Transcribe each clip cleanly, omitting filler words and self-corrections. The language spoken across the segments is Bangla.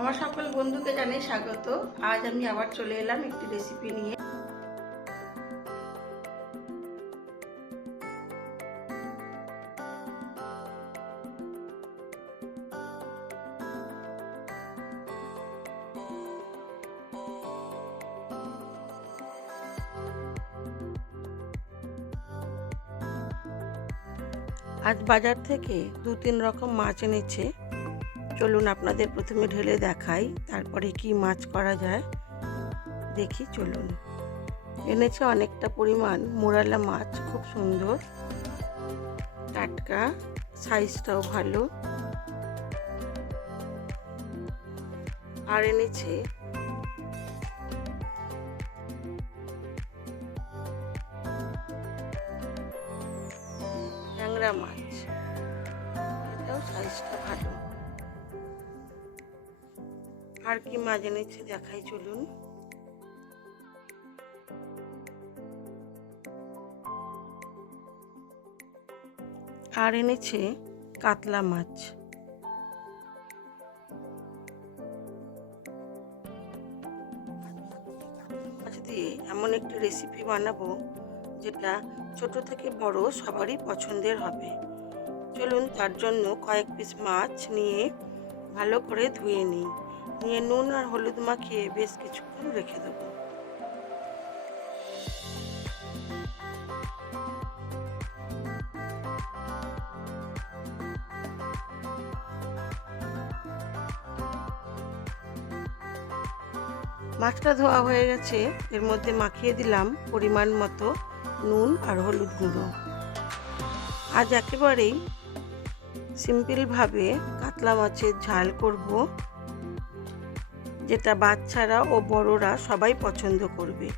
আমার সকল বন্ধুকে জানাই স্বাগত। আজ আমি আবার চলে এলাম একটি রেসিপি নিয়ে। আজ বাজার থেকে 2-3 রকম মাছ এনেছে। চলুন আপনাদের প্রথমে ঢেলে দেখাই, তারপরে কি মাছ করা যায় দেখি। চলুন। এনেছে অনেকটা পরিমাণ মোরালা মাছ, খুব সুন্দর টাটকা, সাইজটাও ভালো। আর এনেছে ট্যাংরা মাছ, এটাও সাইজটা ভালো। আর কি মাছ এনেছে দেখাই, চলুন। আর এনেছে কাতলা মাছ। মাছ দিয়ে এমন একটি রেসিপি বানাবো যেটা ছোট থেকে বড় সবারই পছন্দের হবে। চলুন, তার জন্য কয়েক পিস মাছ নিয়ে ভালো করে ধুয়ে নিয়ে নুন আর হলুদ মাখিয়ে বেশ কিছুক্ষণ রেখে দেবো। মাছটা ধোয়া হয়ে গেছে, এর মধ্যে মাখিয়ে দিলাম পরিমাণ মতো নুন আর হলুদ গুঁড়ো। আজ একেবারেই সিম্পলভাবে কাতলা মাছের ঝাল করব, যেটা বাচ্চারা ও বড়রা সবাই পছন্দ করবে।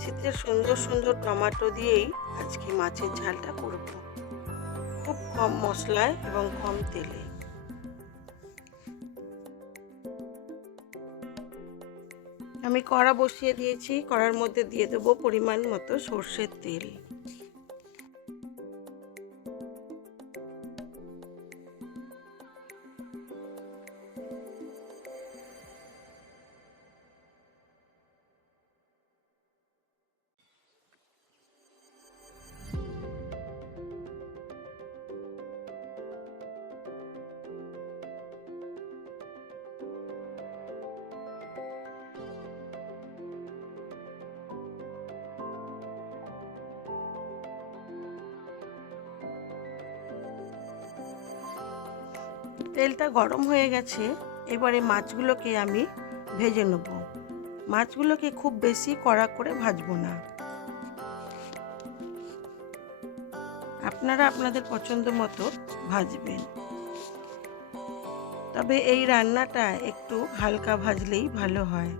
শীতের সুন্দর সুন্দর টমেটো দিয়েই আজকে মাছের ঝালটা করব, খুব কম মশলায় এবং কম তেলে। আমি কড়া বসিয়ে দিয়েছি, কড়ার মধ্যে দিয়ে দেবো পরিমাণ মতো সর্ষের তেল। তেলটা গরম হয়ে গেছে, এবারে মাছগুলোকে আমি ভেজে নেব। মাছগুলোকে খুব বেশি কড়া করে ভাজবো না, আপনারা আপনাদের পছন্দ মতো ভাজবেন। তবে এই রান্নাটা একটু হালকা ভাজলেই ভালো হয়।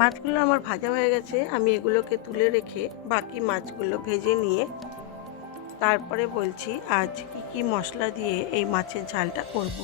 মাছগুলো আমার ভাজা হয়ে গেছে, আমি এগুলোকে তুলে রেখে বাকি মাছগুলো ভেজে নিয়ে তারপরে বলছি আজ কি কি মশলা দিয়ে এই মাছের ঝালটা করব।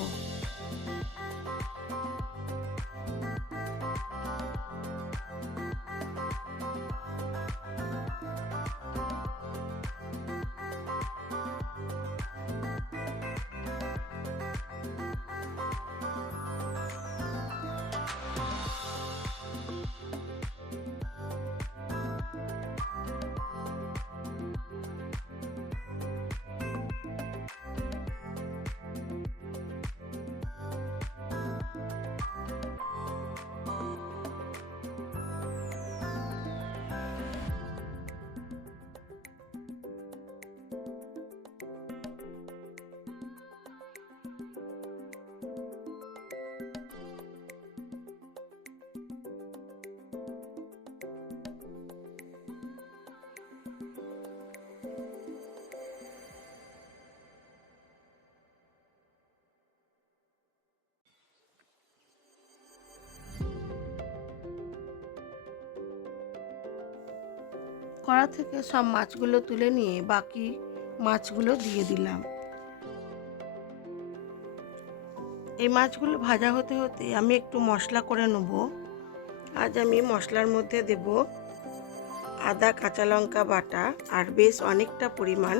কড়া থেকে সব মাছগুলো তুলে নিয়ে বাকি মাছগুলো দিয়ে দিলাম। এই মাছগুলো ভাজা হতে হতে আমি একটু মশলা করে নেব। আজ আমি মশলার মধ্যে দেব আদা কাঁচা লঙ্কা বাটা আর বেশ অনেকটা পরিমাণ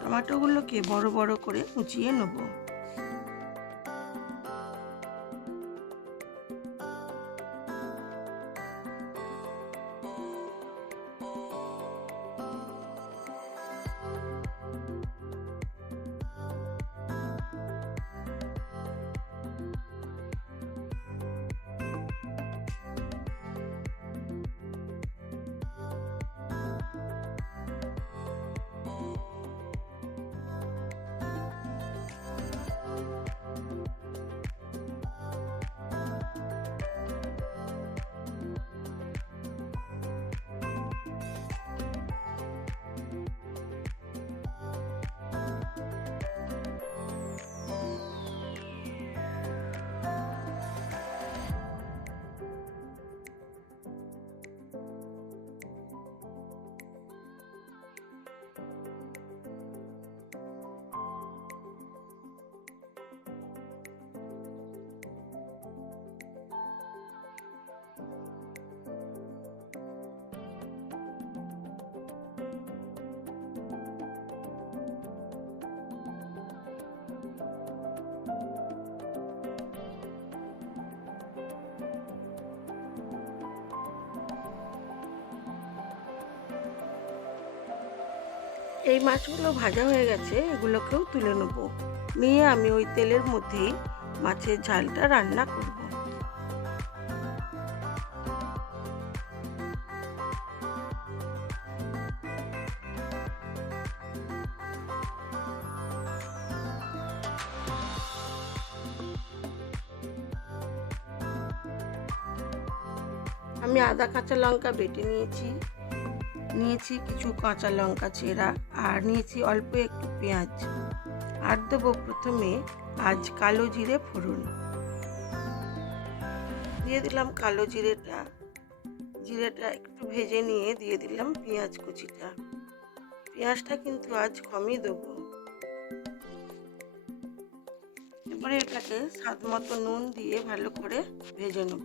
টমেটোগুলোকে বড় বড় করে কুচিয়ে নেব। এই মাছগুলো ভাজা হয়ে গেছে, এগুলোকেও তুলে নেব। নিয়ে আমি ওই তেলের মধ্যেই মাছের ঝালটা রান্না করব। আমি আদা কাঁচা লঙ্কা বেটে নিয়েছি কিছু কাঁচা লঙ্কা চেরা, আর নিয়েছি অল্প একটু পেঁয়াজ। আর দেবো প্রথমে আজ কালো জিরে ফোড়ন। দিয়ে দিলাম কালো জিরেটা একটু ভেজে নিয়ে দিয়ে দিলাম পেঁয়াজ কুচিটা। পেঁয়াজটা কিন্তু আজ কমই দেবো। এবারে এটাকে স্বাদ মতো নুন দিয়ে ভালো করে ভেজে নেব।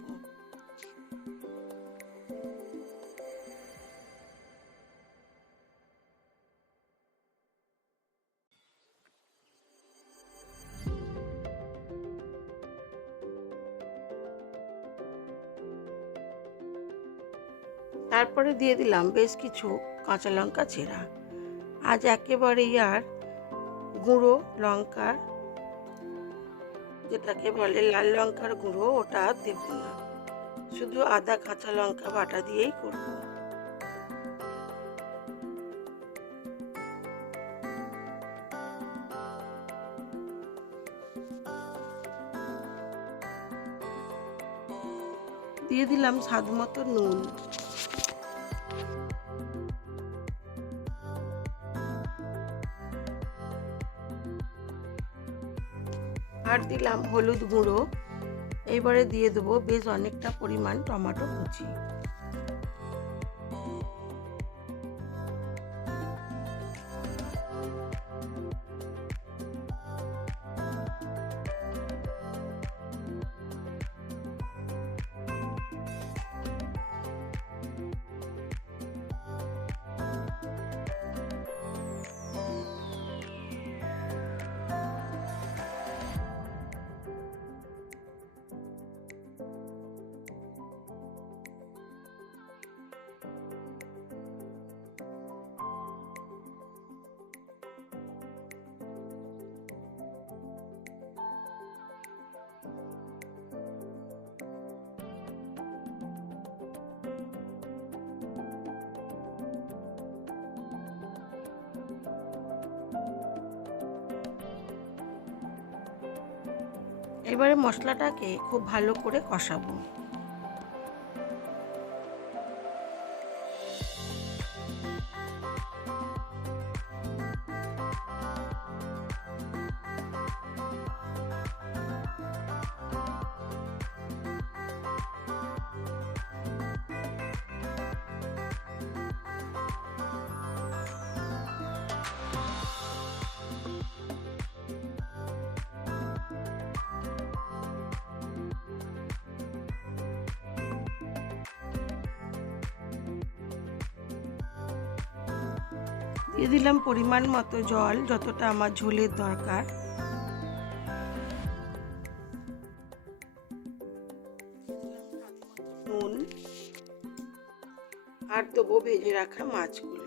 তারপরে দিয়ে দিলাম বেশ কিছু কাঁচা লঙ্কা চেরা। আজ একেবারেই আর গুঁড়ো লঙ্কার, যেটাকে বলে লাল লঙ্কার গুঁড়ো, ওটা দেব না, শুধু আদা কাঁচা লঙ্কা বাটা দিয়েই করব। দিয়ে দিলাম স্বাদ মতো নুন। আর দিলাম হলুদ গুঁড়ো। এইবারে দিয়ে দেবো বেশ অনেকটা পরিমাণ টমেটো কুচি। এবারে মশলাটাকে খুব ভালো করে কষাবো। দিয়ে দিলাম পরিমাণ মতো জল, যতটা আমার ঝোলের দরকার। নুন আর দেবো ভেজে রাখা মাছগুলো।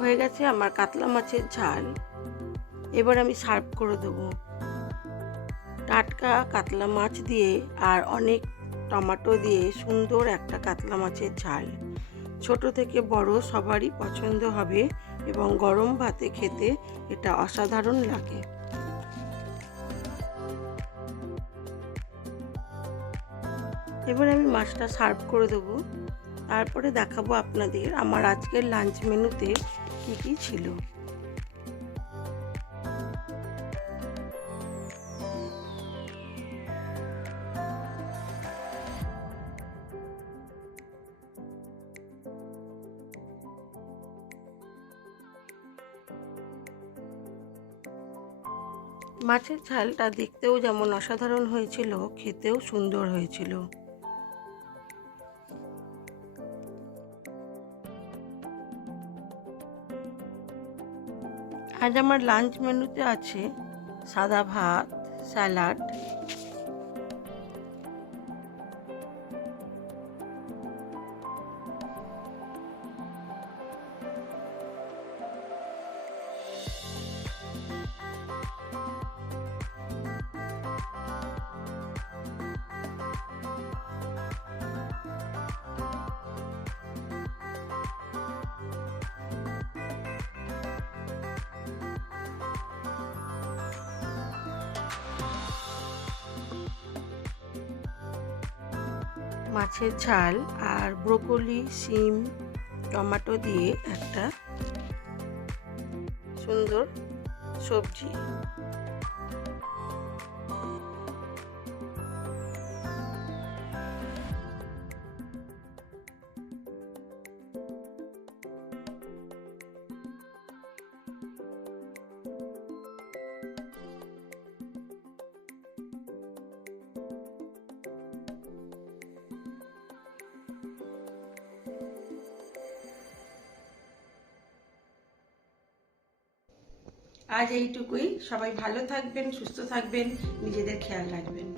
হয়ে গেছে আমার কাতলা মাছের ঝাল। এবার আমি সার্ভ করে দেবো। টাটকা কাতলা মাছ দিয়ে আর অনেক টমেটো দিয়ে সুন্দর একটা কাতলা মাছের ঝাল। ছোট থেকে বড় সবারই পছন্দ হবে এবং গরম ভাতে খেতে এটা অসাধারণ লাগে। এবার আমি মাছটা সার্ভ করে দেবো। তারপরে দেখাবো আপনাদের আমার আজকের লাঞ্চ মেনুতে কী কী ছিল। মাছের ঝালটা দেখতেও যেমন অসাধারণ হয়েছিল, খেতেও সুন্দর হয়েছিল। আজ আমার লাঞ্চ মেনুতে আছে সাদা ভাত, স্যালাড, মাছের ঝাল আর ব্রোকলি, শিম, টমেটো দিয়ে একটা সুন্দর সবজি। আজ এইটুকুই। সবাই ভালো থাকবেন, সুস্থ থাকবেন, নিজেদের খেয়াল রাখবেন।